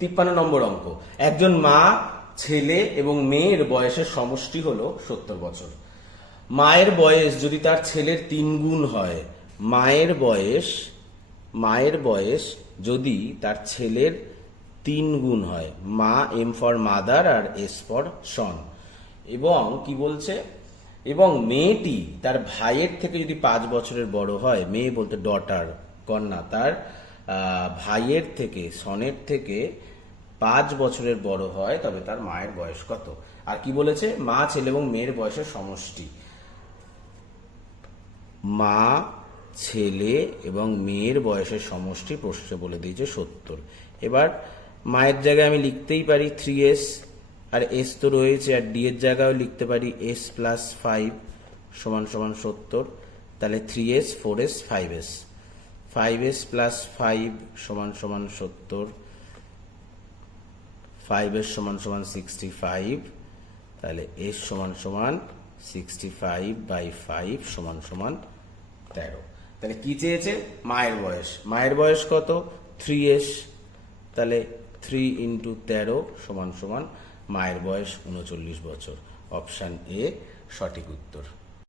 53 নম্বর অঙ্ক, একজন মা, ছেলে এবং মেয়ের বয়সের সমষ্টি হলো 70 বছর। মায়ের বয়স যদি তার ছেলের 3 গুণ হয়, মায়ের বয়স যদি তার ছেলের 3 গুণ হয়, মা এম ফর মাদার আর এস ফর সন, এবং কি বলছে, এবং মেয়েটি তার ভাইয়ের থেকে যদি 5 বছরের বড় হয়, মেয়ে বলতে ডটার, কন্যা, তার ভাইয়ের থেকে, সনের থেকে 5 বছরের বড় হয়, তবে তার মায়ের বয়স কত? আর কি বলেছে, মা, ছেলে এবং মেয়ের বয়সের সমষ্টি। মা, ছেলে এবং মেয়ের বয়সের সমষ্টি প্রশ্নে বলে দিয়েছে 70। এবার মায়ের জায়গায় আমি লিখতেই পারি 3s, আর এস তো রয়েছে, আর ডি এর জায়গায়ও লিখতে পারি s প্লাস 5 সমান সমান 70। তাহলে 3s, 4s, 5s, 5s plus 5 সমান সমান 70, 5s সমান সমান 65, তাহলে s সমান সমান 65 বাই 5 সমান সমান 13। তাহলে কি চেয়েছে, মায়ের বয়স কত, 3s, তাহলে 3 ইন্টু 13 সমান সমান মায়ের বয়স 39 বছর। অপশান এ সঠিক উত্তর।